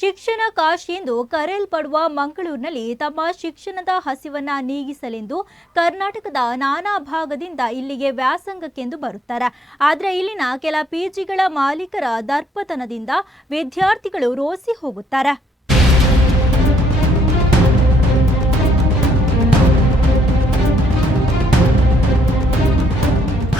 ಶಿಕ್ಷಣ ಕಾಶಿ ಎಂದು ಕರೆಯಲ್ಪಡುವ ಮಂಗಳೂರಿನಲ್ಲಿ ತಮ್ಮ ಶಿಕ್ಷಣದ ಹಸಿವನ್ನ ನೀಗಿಸಲೆಂದು ಕರ್ನಾಟಕದ ನಾನಾ ಭಾಗದಿಂದ ಇಲ್ಲಿಗೆ ವ್ಯಾಸಂಗಕ್ಕೆಂದು ಬರುತ್ತಾರೆ. ಆದರೆ ಇಲ್ಲಿನ ಕೆಲ ಪಿಜಿಗಳ ಮಾಲೀಕರ ದರ್ಪತನದಿಂದ ವಿದ್ಯಾರ್ಥಿಗಳು ರೋಸಿ ಹೋಗುತ್ತಾರೆ.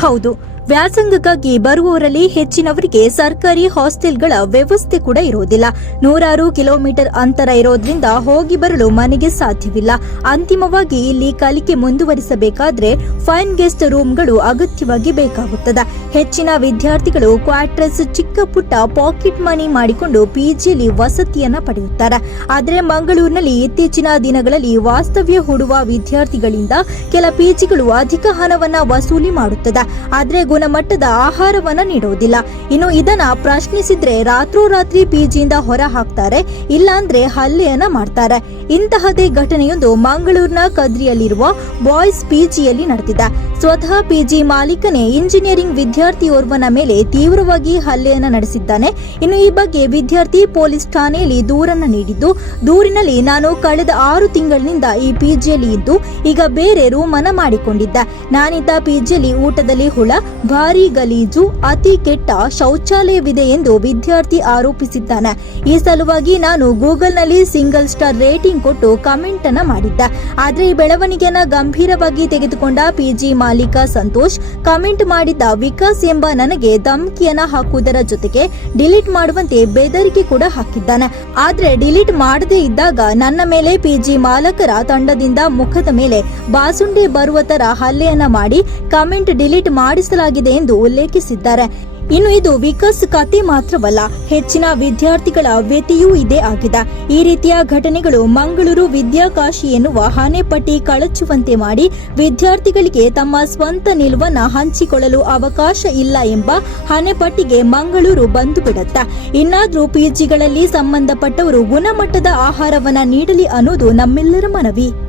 ಹೌದು ವ್ಯಾಸಂಗಕ್ಕಾಗಿ ಬರುವವರಲ್ಲಿ ಹೆಚ್ಚಿನವರಿಗೆ ಸರ್ಕಾರಿ ಹಾಸ್ಟೆಲ್ಗಳ ವ್ಯವಸ್ಥೆ ಕೂಡ ಇರುವುದಿಲ್ಲ ನೂರಾರು ಕಿಲೋಮೀಟರ್ ಅಂತರ ಇರೋದ್ರಿಂದ ಹೋಗಿ ಬರಲು ಮನೆಗೆ ಸಾಧ್ಯವಿಲ್ಲ. ಅಂತಿಮವಾಗಿ ಇಲ್ಲಿ ಕಲಿಕೆ ಮುಂದುವರಿಸಬೇಕಾದ್ರೆ ಫೈನ್ ಗೆಸ್ಟ್ ರೂಮ್ಗಳು ಅಗತ್ಯವಾಗಿ ಬೇಕಾಗುತ್ತದೆ. ಹೆಚ್ಚಿನ ವಿದ್ಯಾರ್ಥಿಗಳು ಕ್ವಾರ್ಟರ್ಸ್ ಚಿಕ್ಕ ಪುಟ್ಟ ಪಾಕೆಟ್ ಮನಿ ಮಾಡಿಕೊಂಡು ಪಿಜಿಯಲ್ಲಿ ವಸತಿಯನ್ನ ಪಡೆಯುತ್ತಾರೆ. ಆದರೆ ಮಂಗಳೂರಿನಲ್ಲಿ ಇತ್ತೀಚಿನ ದಿನಗಳಲ್ಲಿ ವಾಸ್ತವ್ಯ ಹೂಡುವ ವಿದ್ಯಾರ್ಥಿಗಳಿಂದ ಕೆಲ ಪಿಜಿಗಳು ಅಧಿಕ ಹಣವನ್ನ ವಸೂಲಿ ಮಾಡುತ್ತದೆ. ಆದ್ರೆ ಗುಣಮಟ್ಟದ ಆಹಾರವನ್ನ ನೀಡುವುದಿಲ್ಲ. ಇನ್ನು ಇದನ್ನ ಪ್ರಶ್ನಿಸಿದ್ರೆ ರಾತ್ರೋರಾತ್ರಿ ಪಿಜಿಯಿಂದ ಹೊರ ಹಾಕ್ತಾರೆ ಇಲ್ಲಾಂದ್ರೆ ಹಲ್ಲೆಯನ್ನ ಮಾಡ್ತಾರೆ. ಇಂತಹದೇ ಘಟನೆಯೊಂದು ಮಂಗಳೂರಿನ ಕದ್ರಿಯಲ್ಲಿರುವ ಬಾಯ್ಸ್ ಪಿಜಿಯಲ್ಲಿ ನಡೆದಿದೆ. ಸ್ವತಃ ಪಿಜಿ ಮಾಲೀಕನೇ ಇಂಜಿನಿಯರಿಂಗ್ ವಿದ್ಯಾರ್ಥಿಯೋರ್ವನ ಮೇಲೆ ತೀವ್ರವಾಗಿ ಹಲ್ಲೆಯನ್ನ ನಡೆಸಿದ್ದಾನೆ. ಇನ್ನು ಈ ಬಗ್ಗೆ ವಿದ್ಯಾರ್ಥಿ ಪೊಲೀಸ್ ಠಾಣೆಯಲ್ಲಿ ದೂರನ್ನ ನೀಡಿದ್ದು, ದೂರಿನಲ್ಲಿ ನಾನು ಕಳೆದ ಆರು ತಿಂಗಳಿನಿಂದ ಈ ಪಿಜಿಯಲ್ಲಿ ಇದ್ದು, ಈಗ ಬೇರೆ ರೂಮನ್ನ ಮಾಡಿಕೊಂಡಿದ್ದ. ನಾನಿದ್ದ ಪಿಜಿಯಲ್ಲಿ ಊಟದಲ್ಲಿ ಹುಳ ಭಾರಿ ಗಲೀಜು, ಅತಿ ಕೆಟ್ಟ ಶೌಚಾಲಯವಿದೆ ಎಂದು ವಿದ್ಯಾರ್ಥಿ ಆರೋಪಿಸಿದ್ದಾನೆ. ಈ ಸಲುವಾಗಿ ನಾನು ಗೂಗಲ್ನಲ್ಲಿ ಸಿಂಗಲ್ ಸ್ಟಾರ್ ರೇಟಿಂಗ್ ಕೊಟ್ಟು ಕಮೆಂಟ್ ಅನ್ನ ಮಾಡಿದ್ದೆ. ಆದ್ರೆ ಈ ಬೆಳವಣಿಗೆಯನ್ನ ಗಂಭೀರವಾಗಿ ತೆಗೆದುಕೊಂಡ ಪಿಜಿ ಮಾಲೀಕ ಸಂತೋಷ್, ಕಮೆಂಟ್ ಮಾಡಿದ್ದ ವಿಕಾಸ್ ಎಂಬ ನನಗೆ ಧಮಕಿಯನ್ನ ಹಾಕುವುದರ ಜೊತೆಗೆ ಡಿಲೀಟ್ ಮಾಡುವಂತೆ ಬೆದರಿಕೆ ಕೂಡ ಹಾಕಿದ್ದಾನೆ. ಆದ್ರೆ ಡಿಲೀಟ್ ಮಾಡದೇ ಇದ್ದಾಗ ನನ್ನ ಮೇಲೆ ಪಿಜಿ ಮಾಲಕರ ತಂಡದಿಂದ ಮುಖದ ಮೇಲೆ ಬಾಸುಂಡೆ ಬರುವ ತರ ಹಲ್ಲೆಯನ್ನ ಮಾಡಿ ಕಮೆಂಟ್ ಡಿಲೀಟ್ ಮಾಡಿಸಲಾಗಿದೆ ಎಂದು ಉಲ್ಲೇಖಿಸಿದ್ದಾರೆ. ಇನ್ನು ಇದು ವಿಕಾಸ್ ಕತೆ ಮಾತ್ರವಲ್ಲ, ಹೆಚ್ಚಿನ ವಿದ್ಯಾರ್ಥಿಗಳ ವ್ಯತಿಯೂ ಇದೇ ಆಗಿದೆ. ಈ ರೀತಿಯ ಘಟನೆಗಳು ಮಂಗಳೂರು ವಿದ್ಯಾಕಾಶಿ ಎನ್ನುವ ಪಟ್ಟಿ ಕಳಚುವಂತೆ ಮಾಡಿ ವಿದ್ಯಾರ್ಥಿಗಳಿಗೆ ತಮ್ಮ ಸ್ವಂತ ನಿಲುವನ್ನ ಹಂಚಿಕೊಳ್ಳಲು ಅವಕಾಶ ಇಲ್ಲ ಎಂಬ ಹಣೆಪಟ್ಟಿಗೆ ಮಂಗಳೂರು ಬಂದು ಬಿಡುತ್ತೆ. ಇನ್ನಾದ್ರೂ ಪಿಜಿಗಳಲ್ಲಿ ಸಂಬಂಧಪಟ್ಟವರು ಗುಣಮಟ್ಟದ ಆಹಾರವನ್ನ ನೀಡಲಿ ಅನ್ನೋದು ನಮ್ಮೆಲ್ಲರ ಮನವಿ.